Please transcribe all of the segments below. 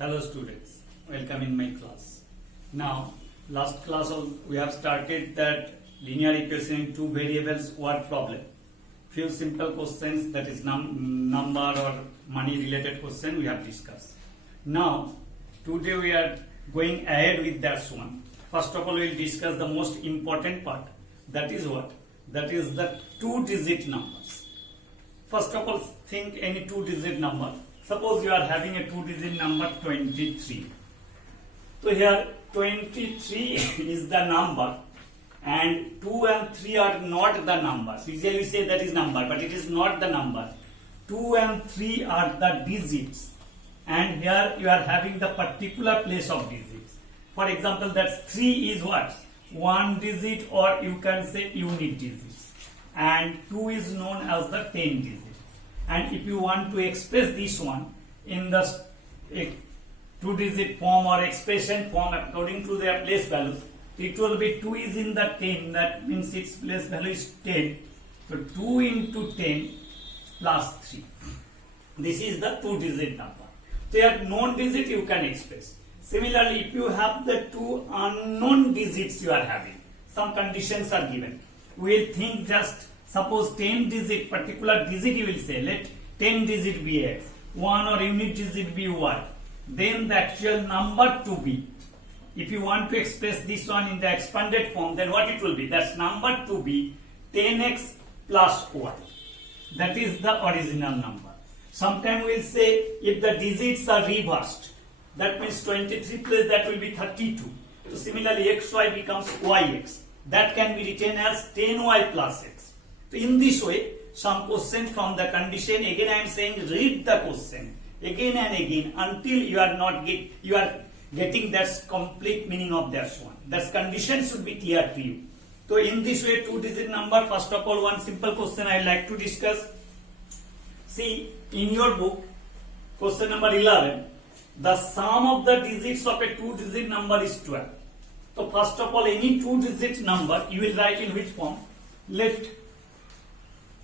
Hello students, welcome in my class. Now, last class we have started that linear equation in two variables word problem. Few simple questions, that is number or money related question we have discussed. Now, today we are going ahead with that one. First of all, we will discuss the most important part. That is what? That is the two-digit numbers. First of all, think any two-digit number. Suppose you are having a two-digit number 23. So here 23 is the number and 2 and 3 are not the numbers. Usually we say that is number, but it is not the number. 2 and 3 are the digits, and here you are having the particular place of digits. For example, that's 3 is what? One digit, or you can say unit digits, and 2 is known as the 10 digit. And if you want to express this one in the two-digit form or expression form according to their place values, it will be 2 is in the 10, that means its place value is 10. So 2 into 10 plus 3. This is the two-digit number. So your known digit you can express. Similarly, if you have the two unknown digits you are having, some conditions are given. We will think just suppose 10 digit, particular digit you will say, let 10 digit be x, 1 or unit digit be y, then the actual number to be. If you want to express this one in the expanded form, then what it will be? That's number to be 10x plus y. That is the original number. Sometimes we will say if the digits are reversed, that means 23 plus that will be 32. So similarly, xy becomes yx. That can be written as 10y plus x. So in this way, some question from the condition, again I am saying read the question again and again until you are getting that complete meaning of that one. That condition should be clear to you. So in this way, two-digit number, first of all, one simple question I like to discuss. See, in your book, question number 11, the sum of the digits of a two-digit number is 12. So first of all, any two-digit number, you will write in which form? Let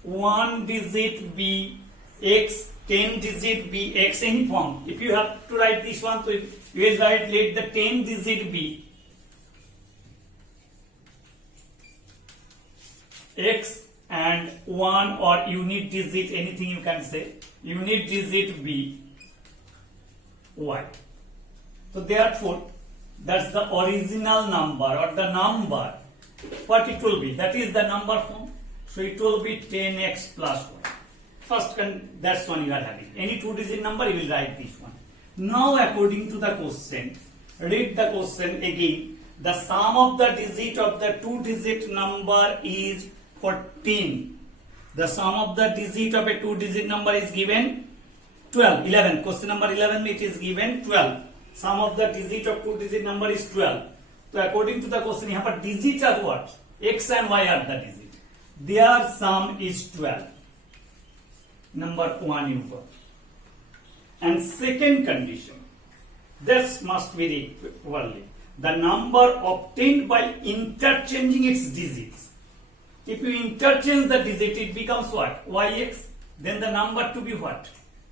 one digit be x, 10 digit be x, any form. If you have to write this one, so you will write let the 10 digit be x and 1 or unit digit, anything you can say, unit digit be y. So therefore, that's the original number or the number, what it will be, that is the number form. So it will be 10x plus 1. First, that's one you are having. Any two-digit number, you will write this one. Now, according to the question, read the question again. The sum of the digit of the two-digit number is 14. The sum of the digit of a two-digit number is given 12. 11. Question number 11, it is given 12. Sum of the digit of two-digit number is 12. So, according to the question, here but digits are what? X and Y are the digits. Their sum is 12. Number 1 you got. And second condition, this must be equally the number obtained by interchanging its digits. If you interchange the digit, it becomes what? Yx. Then the number to be what?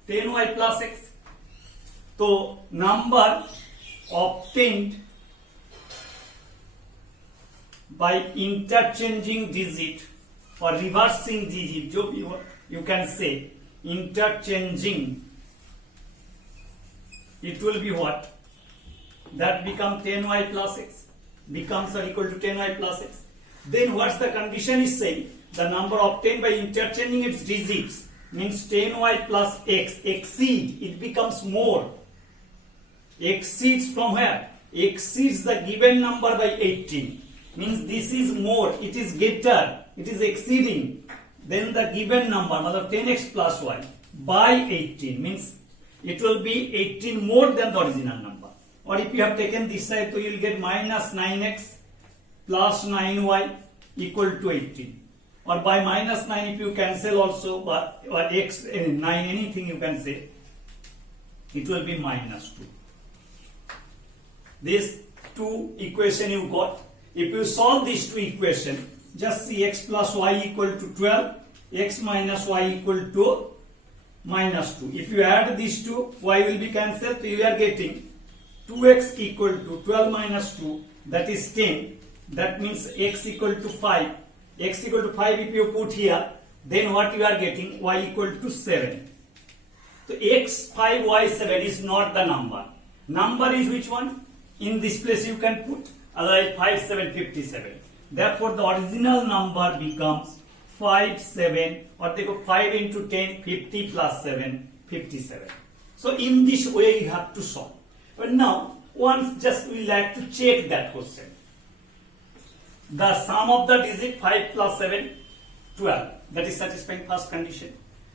10y plus x. So number obtained by interchanging digit or reversing digit, you can say interchanging, it will be what? That becomes 10y plus x, becomes or equal to 10y plus x. Then what's the condition is saying? The number obtained by interchanging its digits means 10y plus x exceed, it becomes more. Exceeds from where? Exceeds the given number by 18. Means this is more, it is greater, it is exceeding. Then the given number, 10x plus y by 18, means it will be 18 more than the original number. Or if you have taken this side, so you will get minus 9x plus 9y equal to 18. Or by minus 9, if you cancel also, or x, 9, anything you can say, it will be minus 2. These two equation you got. If you solve these two equations, just see x plus y equal to 12, x minus y equal to minus 2. If you add these two, y will be cancelled. So you are getting 2x equal to 12 minus 2, that is 10. That means x equal to 5. X equal to 5 if you put here, then what you are getting? Y equal to 7. So x 5, y 7 is not the number. Number is which one? In this place you can put, otherwise 5, 7, 57. Therefore the original number becomes 5, 7, or they go 5 into 10, 50 plus 7, 57. So in this way you have to solve. But now, once just we like to check that question. The sum of the digit 5 plus 7, 12. That is satisfying first condition.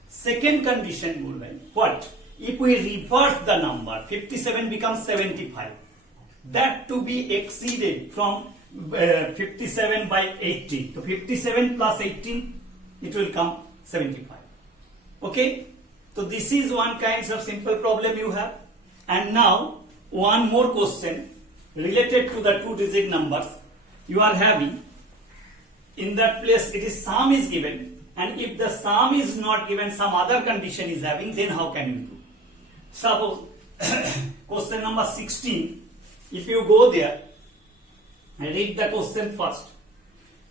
Second condition will be what? If we reverse the number, 57 becomes 75. That to be exceeded from 57 by 18. So 57 plus 18, it will come 75. Okay? So this is one kind of simple problem you have. And now, one more question related to the two-digit numbers. You are having, in that place it is sum is given, and if the sum is not given, some other condition is having, then how can you do? Suppose question number 16, if you go there and read the question first.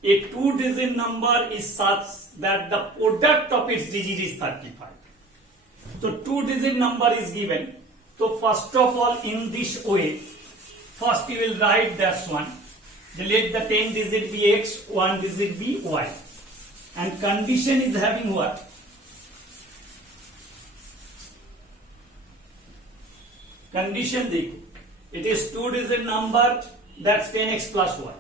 A two-digit number is such that the product of its digit is 35. So two-digit number is given. So first of all, in this way, first you will write that one. Let the 10 digit be x, 1 digit be y. And condition is having what? Condition देखो, it is two-digit number, that's 10x plus y.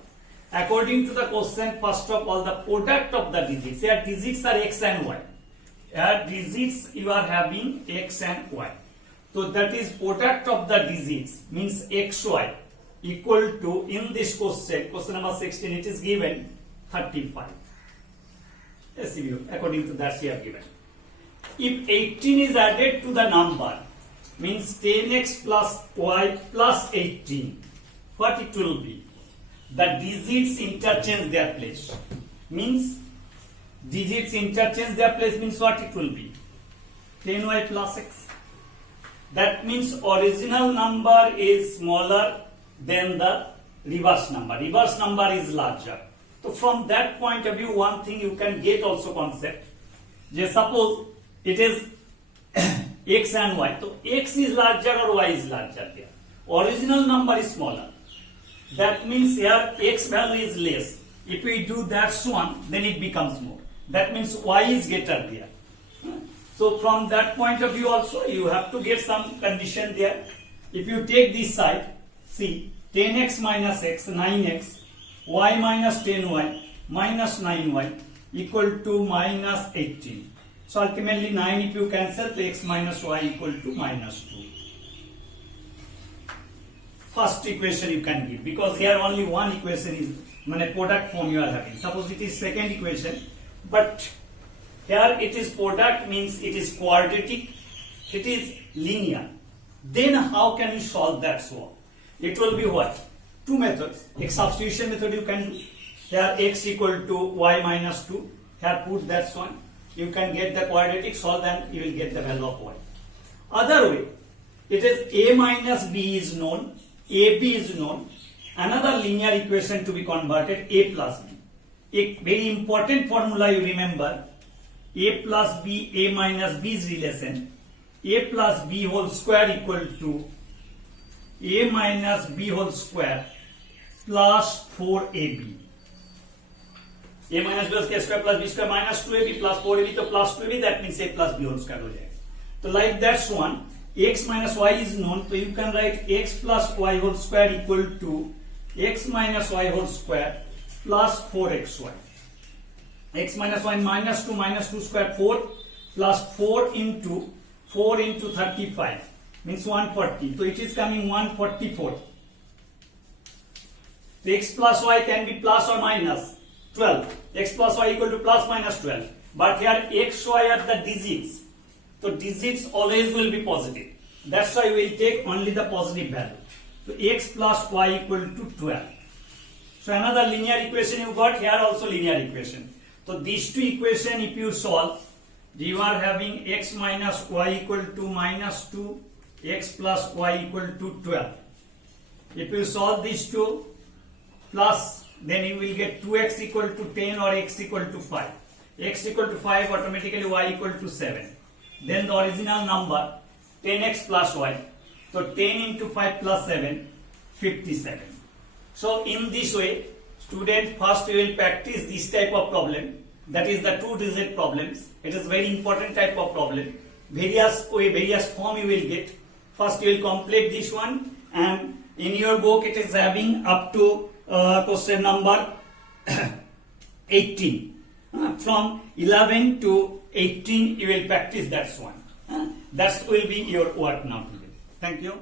According to the question, first of all, the product of the digits. Here digits are x and y. Here digits you are having x and y. So that is product of the digits means xy equal to, in this question number 16, it is given 35. Yes, according to that we have given. If 18 is added to the number, means 10x plus y plus 18, what it will be? The digits interchange their place. Means digits interchange their place means what it will be? 10y plus x. That means original number is smaller than the reverse number. Reverse number is larger. So from that point of view, one thing you can get also concept. Just suppose it is x and y. So x is larger or y is larger there. Original number is smaller. That means here x value is less. If we do that one, then it becomes more. That means y is greater there. So from that point of view also, you have to get some condition there. If you take this side, see 10x minus x, 9x, y minus 10y minus 9y equal to minus 18. So ultimately 9 if you cancel, so x minus y equal to minus 2. First equation you can give, because here only one equation is product form you are having. Suppose it is second equation, but here it is product means it is quadratic, it is linear. Then how can you solve that swap? It will be what? Two methods. X substitution method you can do. Here x equal to y minus 2. Here put that one. You can get the quadratic, solve, and you will get the value of y. Other way, it is a minus b is known, ab is known. Another linear equation to be converted, a plus b. A very important formula you remember, a plus b, a minus b's relation. A plus b whole square equal to a minus b whole square plus 4ab. A minus b whole square plus b square minus 2ab plus 4ab, तो plus 2ab, that means a plus b whole square हो जाएगा. तो like that's one, x minus y is known, so you can write x plus y whole square equal to x minus y whole square plus 4xy. X minus y minus 2 square 4 plus 4 into 35 means 140. So it is coming 144. So x plus y can be plus or minus 12. X plus y equal to plus minus 12. But here x, y are the digits. So digits always will be positive. That's why we will take only the positive value. So x plus y equal to 12. So another linear equation you got, here also linear equation. So these two equations if you solve, You are having x minus y equal to minus 2, x plus y equal to 12. If you solve these two plus, then you will get 2x equal to 10 or x equal to 5. X equal to 5, automatically y equal to 7. Then the original number 10x plus y. So 10 into 5 plus 7, 57. So in this way, students, first we will practice this type of problem. That is the two-digit problems. It is very important type of problem. Various way, various form you will get. First you will complete this one, and in your book it is having up to question number 18. From 11 to 18 you will practice that one. That will be your work now today. Thank you.